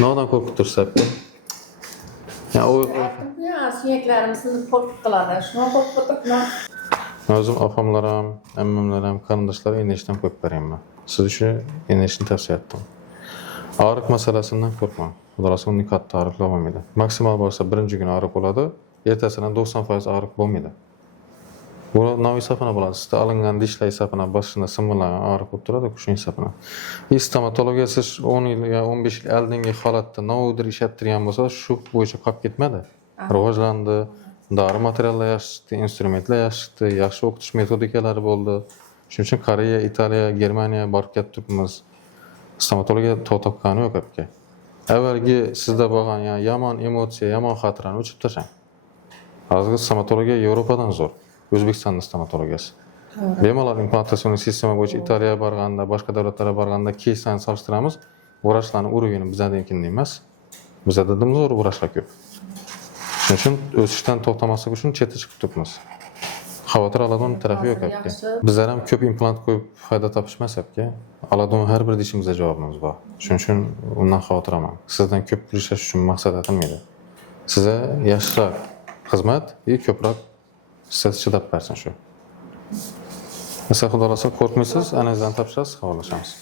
Nodan korkup tursak bu? Ya Ya suyaklarimizni korkup qiladi. Shuna korkup o'tiribman. özüm apamlaram, emmemlerim, karındaşlar enişten korkup bereyim. Siz şu enişini tavsiye ettim. Ağrık meselesinden korkma. Odalası onun katta ağrıkla olmaydı. Maksimal varsa birinci gün ağrık oladı. Ertesinden 90% ağrık olmaydı. Bu navi sapına buladı. Sizde alıngan dişle sapına başında sımılan ağrık oturada kuşun sapına. Stomatologiya siz 10 yıl ya 15 yıl eldingi halatda naudir iş ettirgen bolsa şu boyunca kap gitmedi. Rivojlandı, dary materiallar yaşadı, instrumentler yaşadı, yaxşı okutuş metodikalary boldu. Şuning üçin Koreya, Italiya, Germaniya barıp ketdiribmiz. Stomatologiya totapkany yok hepke. Äwelgi sizde bolgan ya yaman emosiya, yaman hatyrany uçup taşaň. Hazır stomatologiya Ýewropadan zor. Özbekistan'da stomatologiyası. Bemallar implantasyon sistemi boyunca İtalya'ya barganda, başka devletlere barganda keysany salıştıramız. Uğraşlarını uruyunu bize denkin demez. Bize dediğimiz zor uğraşlar köp. Şunun için ösüşten toplaması üçün çeti çıkıp tutmaz. Xavatır Aladon tarafı yok hepki. Bizler hem köp implant koyup fayda tapışmaz hepki. Aladon her bir dişimize cevabımız var. Şunun için ondan xavatıramam. Sizden köp gülüşeş üçün maksat etmeydi. Size yaşlar hizmet, iyi köprak size çıdap versin şu. Mesela Xudo kalasa korkmaysiz, analizdan tapışasız, xabalaşamız.